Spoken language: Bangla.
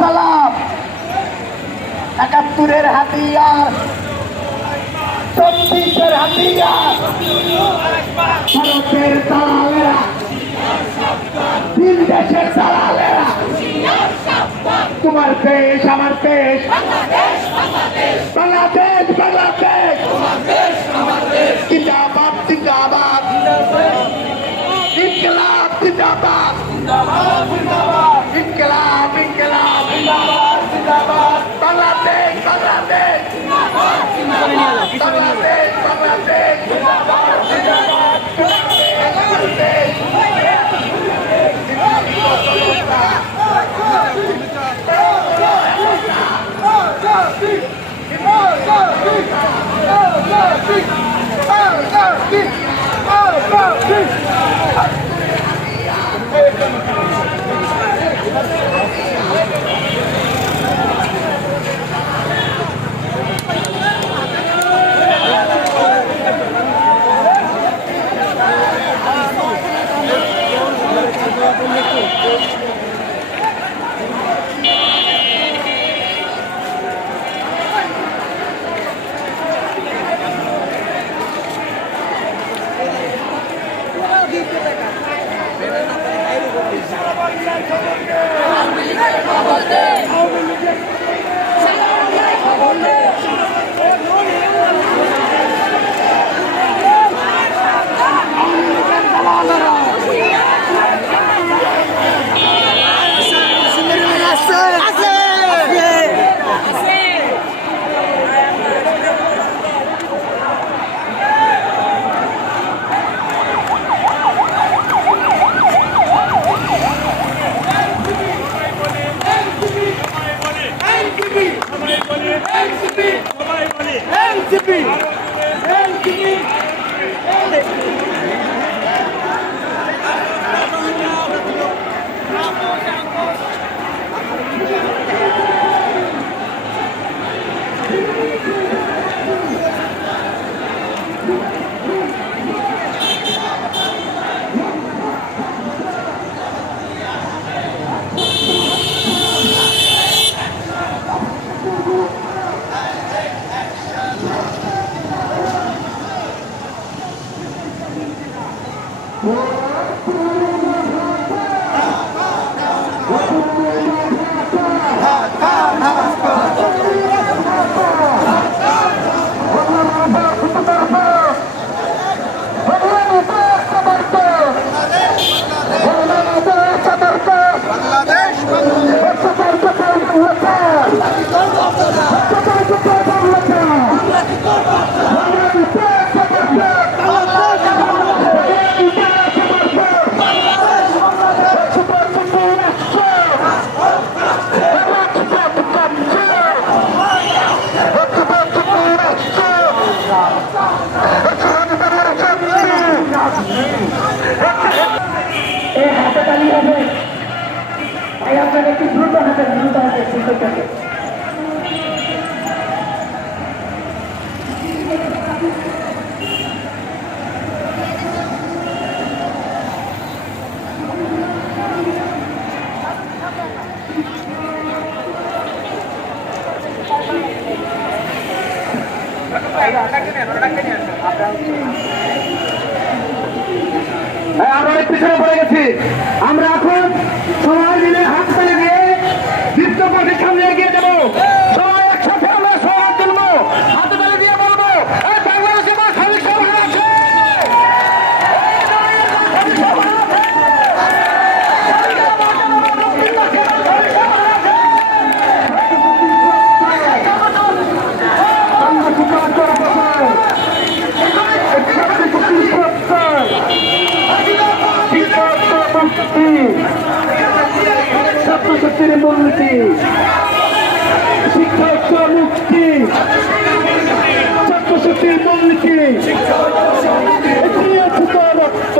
সালাম ৭১-এর হাতিয়ার ২৪-এর হাতিয়ার ভারতের দালালেরা তিন দেশের দালালেরা তোমার দেশ আমার দেশ বাংলাদেশ বাংলাদেশ জিন্দাবাদ জিন্দাবাদ ইনকিলাব জিন্দাবাদ ইনকিলাব ইনকিলাব বাংলাদেশ বাংলাদেশ বাংলাদেশ বাংলাদেশ আমরা পিছনে পড়ে গেছি। আমরা এখন সবাই মিলে হাত পেলে দিয়ে দীপ্ত পথের সামনে এগিয়ে যাবো। সবাই একসাথে আমরা সবাই তুলবো, হাতে তালে দিয়ে বলবো বাংলাদেশে বা শ্রমিক সভা আছে। ছাত্রশক্তির মুক্তি, শিক্ষক মুক্তি, ছাত্রশক্তির মুক্তি, রক্ত